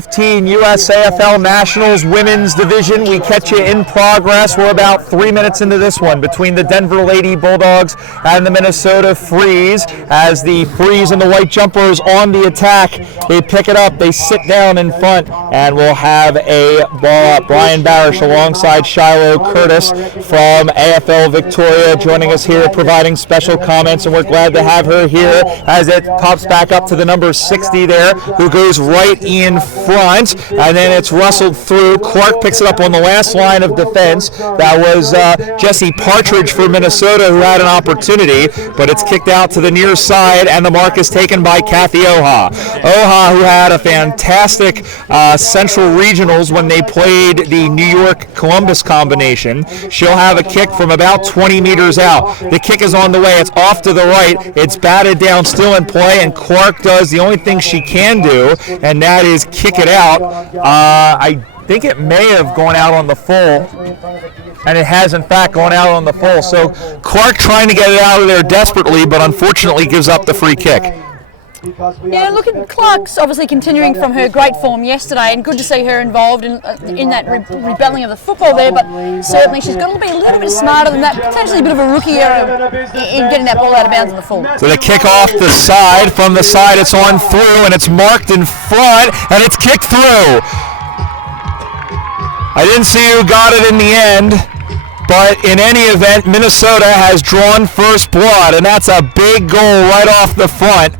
2015 USAFL Nationals Women's Division. We catch you in progress. We're about 3 minutes into this one between the Denver Lady Bulldogs and the Minnesota Freeze. As the Freeze and the white jumpers on the attack, they pick it up, they sit down in front, and we'll have a ball up. Brian Barish alongside Shiloh Curtis from AFL Victoria joining us here, providing special comments, and we're glad to have her here as it pops back up to the number 60 there, who goes right in front, and then it's rustled through. Clark picks it up on the last line of defense. That was Jesse Partridge for Minnesota, who had an opportunity, but it's kicked out to the near side, and the mark is taken by Kathy Oha. Oha, who had a fantastic Central Regionals when they played the New York-Columbus combination. She'll have a kick from about 20 meters out. The kick is on the way. It's off to the right. It's batted down, still in play, and Clark does the only thing she can do, and that is kick it out. I think it may have gone out on the full, and it has in fact gone out on the full. So Clark trying to get it out of there desperately, but unfortunately gives up the free kick. Yeah, look at Clark's obviously continuing from her great form yesterday, and good to see her involved in that rebelling of the football there, but certainly she's got to be a little bit smarter than that, potentially a bit of a rookie error in getting that ball out of bounds in the full. So the kick off the side, from the side it's on through, and it's marked in front, and it's kicked through. I didn't see who got it in the end, but in any event, Minnesota has drawn first blood, and that's a big goal right off the front.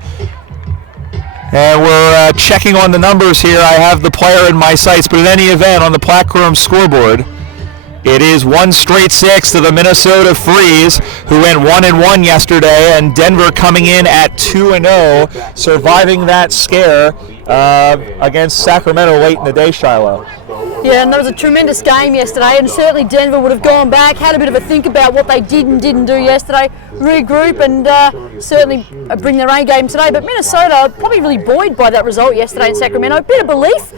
And we're checking on the numbers here. I have the player in my sights, but in any event, on the Plaque Room scoreboard, it is 1-6 to the Minnesota Freeze, who went 1-1 yesterday, and Denver coming in at 2-0, surviving that scare against Sacramento late in the day, Shiloh. Yeah, and that was a tremendous game yesterday, and certainly Denver would have gone back, had a bit of a think about what they did and didn't do yesterday, regroup, and certainly bring their A game today. But Minnesota probably really buoyed by that result yesterday in Sacramento. A bit of belief.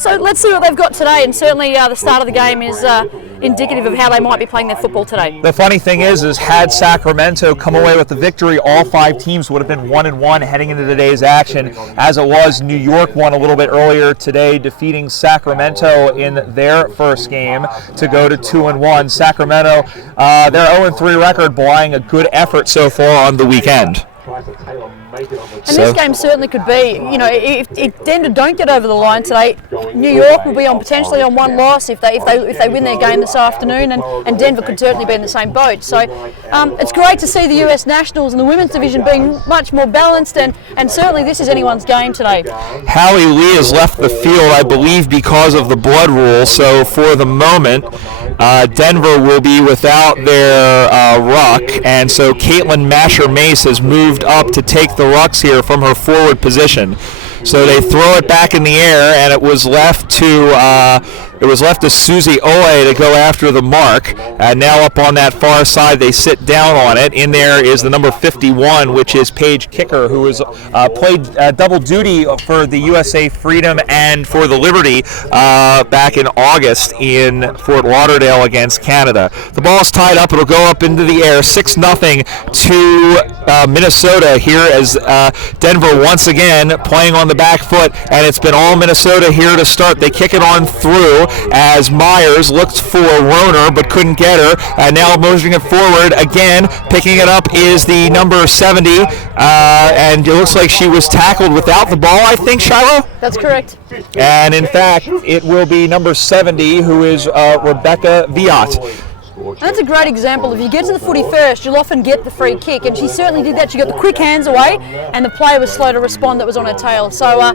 So let's see what they've got today, and certainly the start of the game is indicative of how they might be playing their football today. The funny thing is had Sacramento come away with the victory, all five teams would have been 1-1 heading into today's action. As it was, New York won a little bit earlier today, defeating Sacramento in their first game to go to 2-1. Sacramento, their 0-3 record, belying a good effort so far on the weekend. And this game certainly could be, if Denver don't get over the line today, New York will be potentially on one loss if they win their game this afternoon, and Denver could certainly be in the same boat. So it's great to see the US Nationals and the women's division being much more balanced, and certainly this is anyone's game today. Hallie Lee has left the field, I believe, because of the blood rule. So for the moment, Denver will be without their ruck, and so Caitlin Masher-Mace has moved up to take the rucks here from her forward position. So they throw it back in the air, and it was left to Susie Oye to go after the mark. And now up on that far side, they sit down on it. In there is the number 51, which is Paige Kicker, who has played double duty for the USA Freedom and for the Liberty back in August in Fort Lauderdale against Canada. The ball's tied up. It'll go up into the air, 6-0 to Minnesota here, as Denver once again playing on the back foot, and it's been all Minnesota here to start. They kick it on through as Myers looked for Roner but couldn't get her, and now motioning it forward again. Picking it up is the number 70, and it looks like she was tackled without the ball, I think, Shiloh? That's correct. And in fact, it will be number 70, who is Rebecca Viat. And that's a great example. If you get to the footy first, you'll often get the free kick, and she certainly did that. She got the quick hands away, and the player was slow to respond that was on her tail. So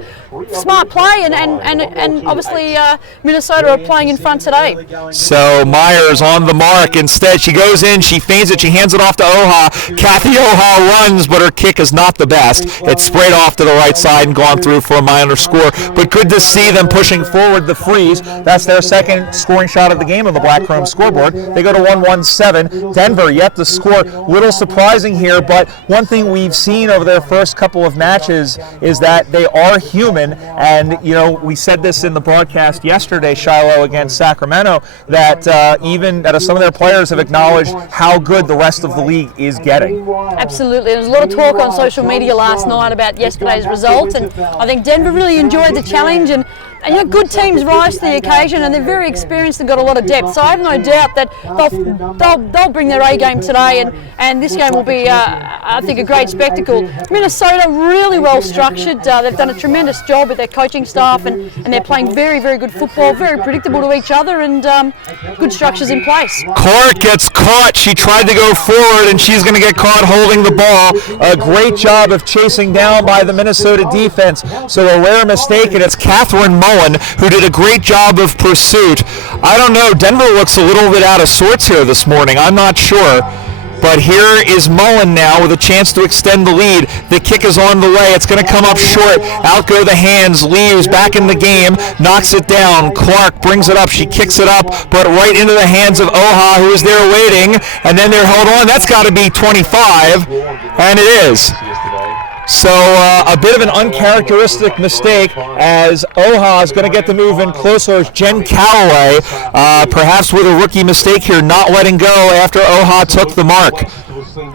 smart play, and obviously Minnesota are playing in front today. So Myers on the mark. Instead, she goes in, she feigns it, she hands it off to Oha. Kathy Oha runs, but her kick is not the best. It's sprayed off to the right side and gone through for a minor score. But good to see them pushing forward the Freeze. That's their second scoring shot of the game on the Black Room scoreboard. They go to 1-1-7. Denver yet to score. Little surprising here, but one thing we've seen over their first couple of matches is that they are human, and we said this in the broadcast yesterday, Shiloh, against Sacramento, that even some of their players have acknowledged how good the rest of the league is getting. Absolutely. There was a lot of talk on social media last night about yesterday's result, and I think Denver really enjoyed the challenge, and And good teams rise to the occasion, and they're very experienced and got a lot of depth. So I have no doubt that they'll bring their A game today, and this game will be, I think, a great spectacle. Minnesota really well structured. They've done a tremendous job with their coaching staff, and they're playing very, very good football, very predictable to each other, and good structures in place. Clark gets caught. She tried to go forward, and she's going to get caught holding the ball. A great job of chasing down by the Minnesota defense. So a rare mistake, and it's Catherine Mullen who did a great job of pursuit. I don't know. Denver looks a little bit out of sorts here this morning. I'm not sure. But here is Mullen now with a chance to extend the lead. The kick is on the way. It's going to come up short. Out go the hands. Leaves back in the game. Knocks it down. Clark brings it up. She kicks it up, but right into the hands of Oha, who is there waiting. And then they're held on. That's got to be 25. And it is. So a bit of an uncharacteristic mistake as Oha is going to get the move in closer as Jen Calloway, perhaps with a rookie mistake here, not letting go after Oha took the mark.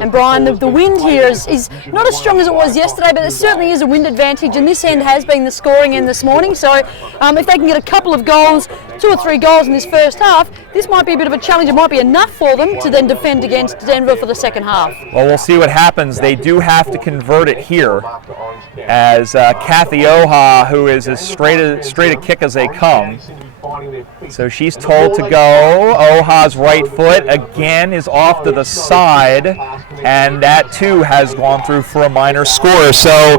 And Brian, the wind here is not as strong as it was yesterday, but there certainly is a wind advantage, and this end has been the scoring end this morning. So if they can get a couple of goals, 2 or 3 goals in this first half, this might be a bit of a challenge. It might be enough for them to then defend against Denver for the second half. Well, we'll see what happens. They do have to convert it here as Kathy Oha, who is as straight a kick as they come. So she's told to go. Oha's right foot again is off to the side, and that too has gone through for a minor score. So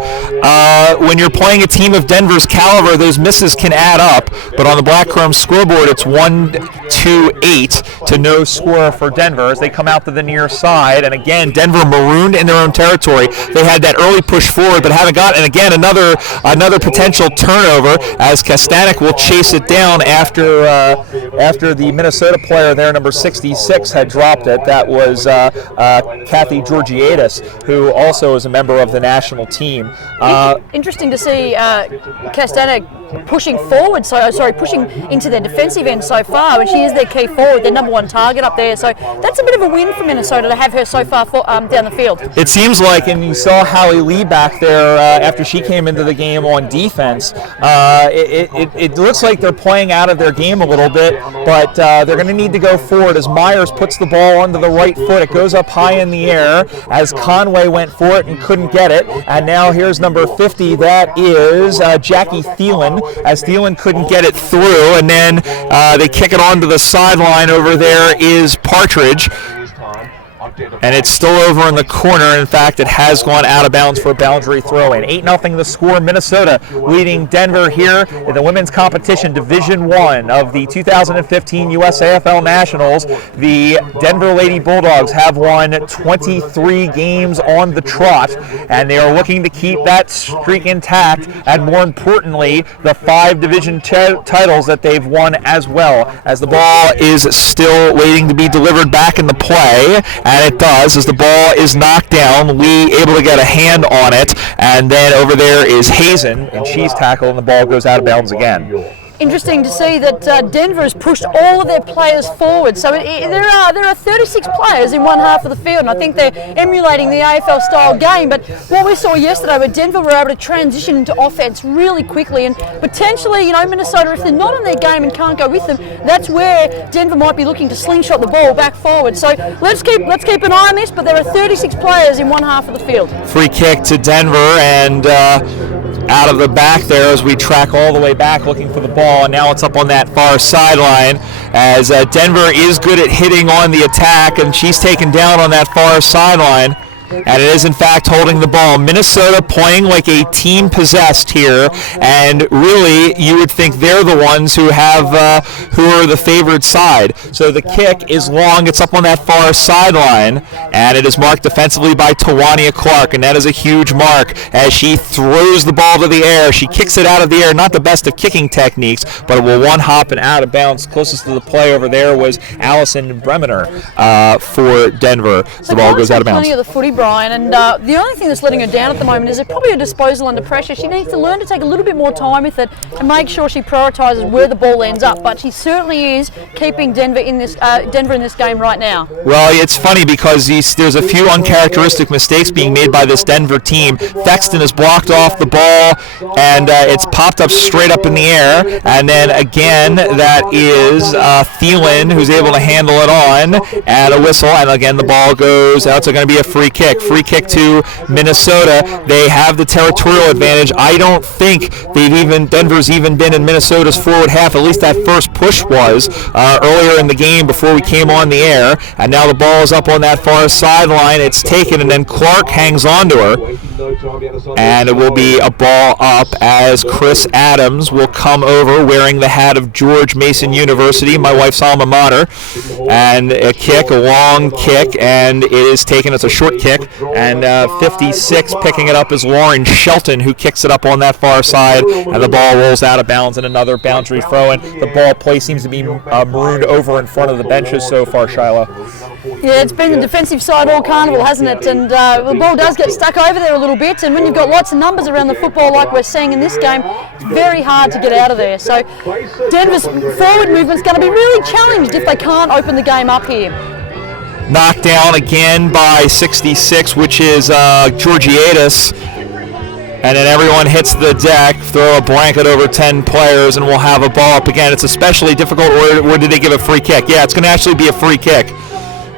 when you're playing a team of Denver's caliber, those misses can add up. But on the Black Chrome scoreboard, it's 1-2-8 to no score for Denver as they come out to the near side. And again, Denver marooned in their own territory. They had that early push forward, but haven't got. And again, another potential turnover as Kastanek will chase it down after the Minnesota player there, number 66, had dropped it. That was Kathy Georgiadis, who also is a member of the national team. Interesting to see Kastanek pushing forward, pushing into their defensive end so far, and she is their key forward, their number 1 target up there. So that's a bit of a win for Minnesota to have her so far down the field. It seems like, and you saw Hallie Lee back there after she came into the game on defense. It looks like they're playing out of their game a little bit, but they're going to need to go forward as Myers puts the ball onto the right foot. It goes up high in the air as Conway went for it and couldn't get it. And now here's number 50. That is Jackie Thielen, as Thielen couldn't get it through. And then they kick it onto the sideline. Over there is Partridge. And it's still over in the corner. In fact, it has gone out of bounds for a boundary throw in. 8-0 the score. Minnesota leading Denver here in the women's competition, Division 1 of the 2015 USAFL Nationals. The Denver Lady Bulldogs have won 23 games on the trot, and they are looking to keep that streak intact, and more importantly, the 5 division titles that they've won as well, as the ball is still waiting to be delivered back in the play. And it does, as the ball is knocked down. Lee able to get a hand on it, and then over there is Hazen, and she's tackled, and the ball goes out of bounds again. Interesting to see that Denver has pushed all of their players forward. So there are 36 players in one half of the field, and I think they're emulating the AFL style game. But what we saw yesterday, where Denver were able to transition into offense really quickly, and potentially, Minnesota, if they're not on their game and can't go with them, that's where Denver might be looking to slingshot the ball back forward. So let's keep an eye on this. But there are 36 players in one half of the field. Free kick to Denver, and out of the back there as we track all the way back looking for the ball, and now it's up on that far sideline as Denver is good at hitting on the attack, and she's taken down on that far sideline. And it is, in fact, holding the ball. Minnesota playing like a team possessed here, and really, you would think they're the ones who are the favored side. So the kick is long. It's up on that far sideline, and it is marked defensively by Tawania Clark, and that is a huge mark as she throws the ball to the air. She kicks it out of the air. Not the best of kicking techniques, but it will one hop and out of bounds. Closest to the play over there was Allison Bremener for Denver. So the ball goes out of bounds. Plenty of the footy Brian, and the only thing that's letting her down at the moment is probably her disposal under pressure. She needs to learn to take a little bit more time with it and make sure she prioritises where the ball ends up. But she certainly is keeping Denver in this game right now. Well, it's funny because there's a few uncharacteristic mistakes being made by this Denver team. Thexton has blocked off the ball, and it's popped up straight up in the air. And then again, that is Thielen who's able to handle it on, and a whistle. And again, the ball goes out. So going to be a free kick. Free kick to Minnesota. They have the territorial advantage. I don't think Denver's even been in Minnesota's forward half. At least that first push was earlier in the game before we came on the air. And now the ball is up on that far sideline. It's taken, and then Clark hangs on to her. And it will be a ball up as Chris Adams will come over wearing the hat of George Mason University, my wife's alma mater. And a kick, a long kick, and it is taken. It's a short kick. And 56 picking it up is Lauren Shelton, who kicks it up on that far side. And the ball rolls out of bounds, and another boundary throw. And the ball play seems to be marooned over in front of the benches so far, Shiloh. Yeah, it's been the defensive side all carnival, hasn't it? And the ball does get stuck over there a little bit, and when you've got lots of numbers around the football like we're seeing in this game, it's very hard to get out of there. So Denver's forward movement's going to be really challenged if they can't open the game up here. Knocked down again by 66, which is Georgiadis. And then everyone hits the deck, throw a blanket over 10 players, and we'll have a ball up again. It's especially difficult. Or did they give a free kick? Yeah, it's going to actually be a free kick.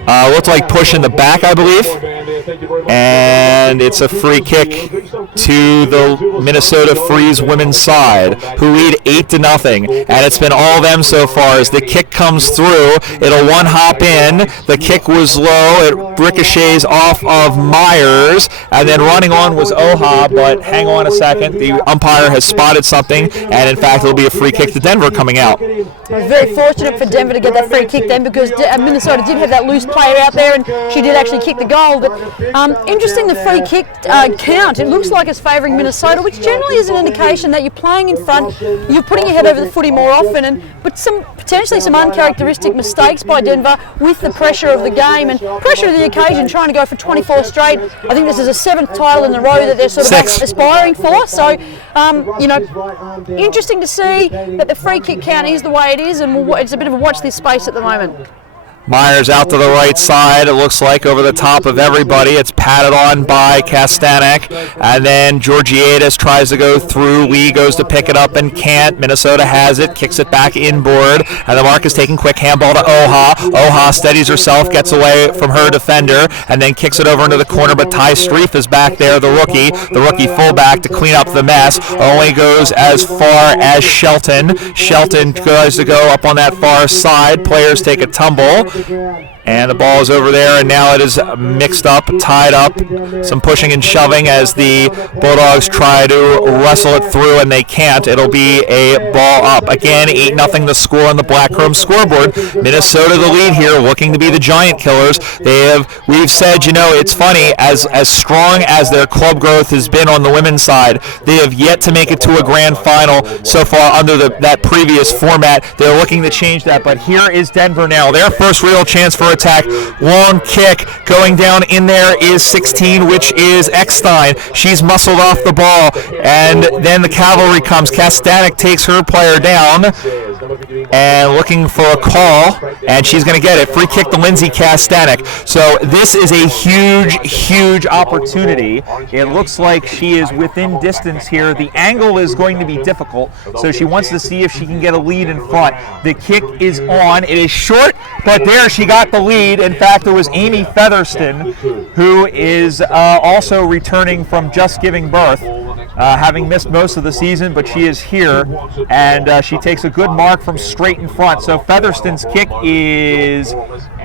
Looked like push in the back, I believe. And it's a free kick to the Minnesota Freeze women's side, who lead 8-0. And it's been all them so far. As the kick comes through, it'll one hop in. The kick was low. It ricochets off of Myers. And then running on was Oha, but hang on a second. The umpire has spotted something. And in fact, it'll be a free kick to Denver coming out. It was very fortunate for Denver to get that free kick then, because Minnesota did have that loose player out there, and she did actually kick the goal. But interesting, the free kick count. It looks like it's favouring Minnesota, which generally is an indication that you're playing in front, you're putting your head over the footy more often, but potentially some uncharacteristic mistakes by Denver with the pressure of the game and pressure of the occasion, trying to go for 24 straight. I think this is a 7th title in a row that they're sort of aspiring for. So, interesting to see that the free kick count is the way it is, and it's a bit of a watch this space at the moment. Myers out to the right side, it looks like, over the top of everybody. It's patted on by Kastanek, and then Georgiadis tries to go through. Lee goes to pick it up and can't. Minnesota has it, kicks it back inboard, and the mark is taking quick handball to Oha. Oha steadies herself, gets away from her defender, and then kicks it over into the corner, but Ty Streif is back there, the rookie fullback, to clean up the mess. Only goes as far as Shelton. Shelton tries to go up on that far side. Players take a tumble. And the ball is over there, and now it is mixed up, tied up, some pushing and shoving as the Bulldogs try to wrestle it through, and they can't. It'll be a ball up. Again, 8-0 the score on the Blackcomb scoreboard. Minnesota the lead here, looking to be the giant killers. We've said, it's funny, as strong as their club growth has been on the women's side, they have yet to make it to a grand final so far under that previous format. They're looking to change that, but here is Denver now. Their first real chance for attack. Long kick going down in there is 16, which is Eckstein. She's muscled off the ball, and then the cavalry comes. Kastanek takes her player down and looking for a call, and she's going to get it. Free kick to Lindsay Kastanek. So this is a huge opportunity. It looks like she is within distance here. The angle is going to be difficult, so she wants to see if she can get a lead in front. The kick is on. It is short, but there she got the lead. In fact, it was Amy Featherston, who is also returning from just giving birth, having missed most of the season, but she is here, and she takes a good mark from straight in front. So Featherston's kick is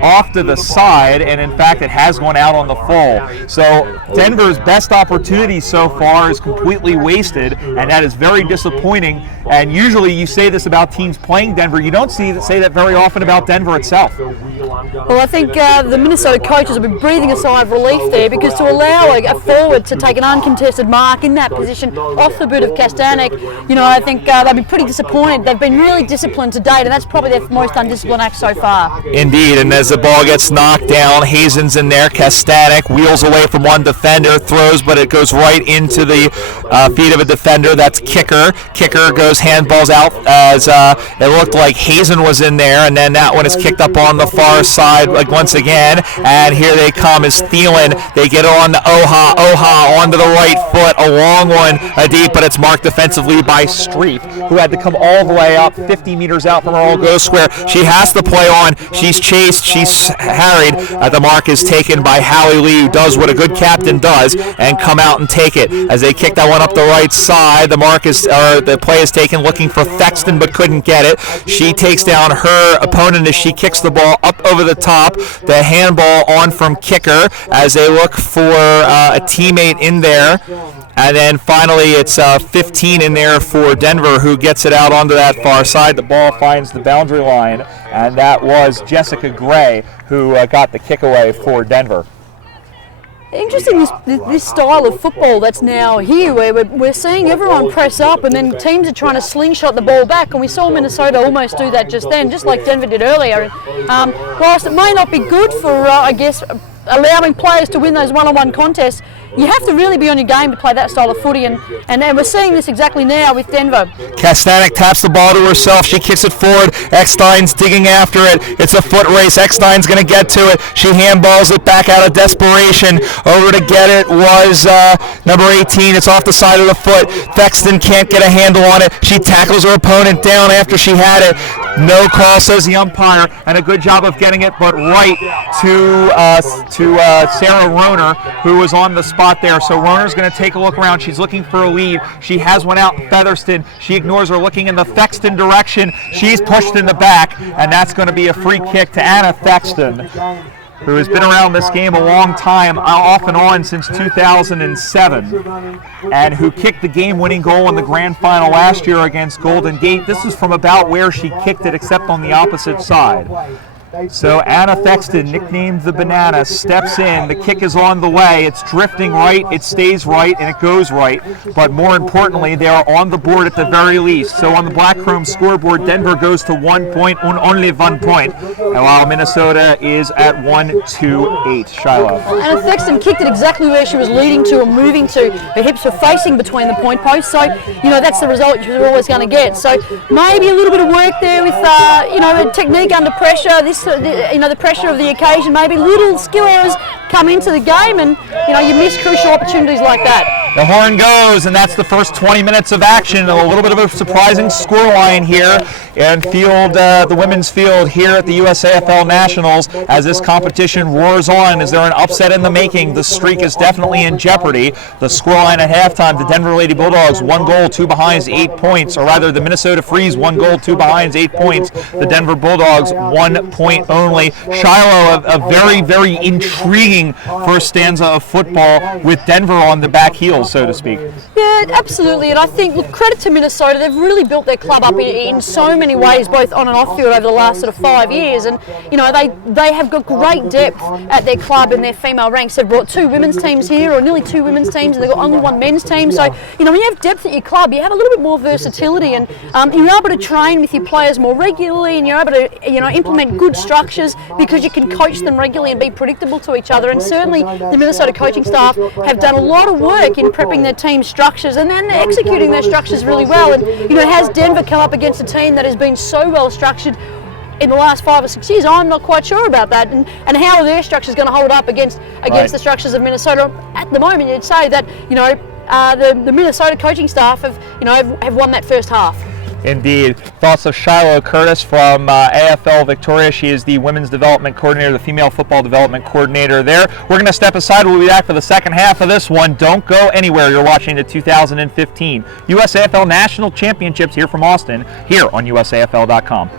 off to the side, and in fact it has gone out on the full. So Denver's best opportunity so far is completely wasted, and that is very disappointing. And usually you say this about teams playing Denver. You don't say that very often about Denver itself. Well, I think the Minnesota coaches have been breathing a sigh of relief there, because to allow a forward to take an uncontested mark in that position off the boot of Kastanek, I think they've been pretty disappointed. They've been really disciplined to date, and that's probably their most undisciplined act so far. Indeed, and as the ball gets knocked down, Hazen's in there. Kastanek wheels away from one defender, throws, but it goes right into the feet of a defender. That's Kicker. Kicker goes handballs out as it looked like Hazen was in there, and then that one is kicked up on the far side once again, and here they come is Thielen. They get on the Oha onto the right foot, a long one, deep, but it's marked defensively by Streep, who had to come all the way up 50 meters out from her own goal square. She has to play on. She's chased. She's harried. The mark is taken by Hallie Lee, who does what a good captain does and come out and take it. As they kick that one up the right side, the play is taken looking for Thexton but couldn't get it. She takes down her opponent as she kicks the ball up over the top. The handball on from Kicker as they look for a teammate in there. And then finally it's 15 in there for Denver, who gets it out onto that far side. The ball finds the boundary line, and that was Jessica Gray who got the kick away for Denver. Interesting, this style of football that's now here, where we're seeing everyone press up and then teams are trying to slingshot the ball back, and we saw Minnesota almost do that just then, just like Denver did earlier. Whilst it may not be good for, allowing players to win those one-on-one contests, you have to really be on your game to play that style of footy, and we're seeing this exactly now with Denver. Kastanek taps the ball to herself. She kicks it forward. Eckstein's digging after it. It's a foot race. Eckstein's going to get to it. She handballs it back out of desperation. Over to get it was number 18. It's off the side of the foot. Thexton can't get a handle on it. She tackles her opponent down after she had it. No call, says the umpire, and a good job of getting it, but right to Sarah Roner, who was on the spot there. So Roner's going to take a look around. She's looking for a lead. She has one out in Featherston. She ignores her, looking in the Thexton direction. She's pushed in the back, and that's going to be a free kick to Anna Thexton, who has been around this game a long time, off and on since 2007, and who kicked the game-winning goal in the grand final last year against Golden Gate. This is from about where she kicked it, except on the opposite side. So Anna Thexton, nicknamed the Banana, steps in. The kick is on the way. It's drifting right, it stays right, and it goes right. But more importantly, they are on the board at the very least. So on the Black Chrome scoreboard, Denver goes to 1 point, only 1 point, while Minnesota is at 1-2-8. Shiloh. Anna Thexton kicked it exactly where she was leading to or moving to. Her hips were facing between the point posts, so that's the result you're always going to get. So maybe a little bit of work there with the technique under pressure. The pressure of the occasion, maybe little skill errors come into the game, and you miss crucial opportunities like that. The horn goes, and that's the first 20 minutes of action. A little bit of a surprising scoreline here in the women's field here at the USAFL Nationals as this competition roars on. Is there an upset in the making? The streak is definitely in jeopardy. The scoreline at halftime, the Denver Lady Bulldogs, 1 goal, 2 behinds, 8 points, or rather the Minnesota Freeze, 1 goal, 2 behinds, 8 points. The Denver Bulldogs, 1 point only. Shiloh, a very, very intriguing first stanza of football with Denver on the back heels, so to speak. Yeah, absolutely, and I think, look, credit to Minnesota. They've really built their club up in so many ways, both on and off field, over the last sort of 5 years, and they have got great depth at their club in their female ranks. They've brought 2 women's teams here, or nearly 2 women's teams, and they've got only 1 men's team. So when you have depth at your club, you have a little bit more versatility, and you're able to train with your players more regularly, and you're able to implement good structures because you can coach them regularly and be predictable to each other. And certainly the Minnesota coaching staff have done a lot of work in prepping their team structures and then executing their structures really well. And has Denver come up against a team that has been so well structured in the last 5 or 6 years? I'm not quite sure about that, and how are their structures going to hold up against the structures of Minnesota? At the moment, you'd say that the Minnesota coaching staff have won that first half. Indeed. Thoughts of Shiloh Curtis from AFL Victoria. She is the Women's Development Coordinator, the Female Football Development Coordinator there. We're going to step aside. We'll be back for the second half of this one. Don't go anywhere. You're watching the 2015 USAFL National Championships here from Austin, here on USAFL.com.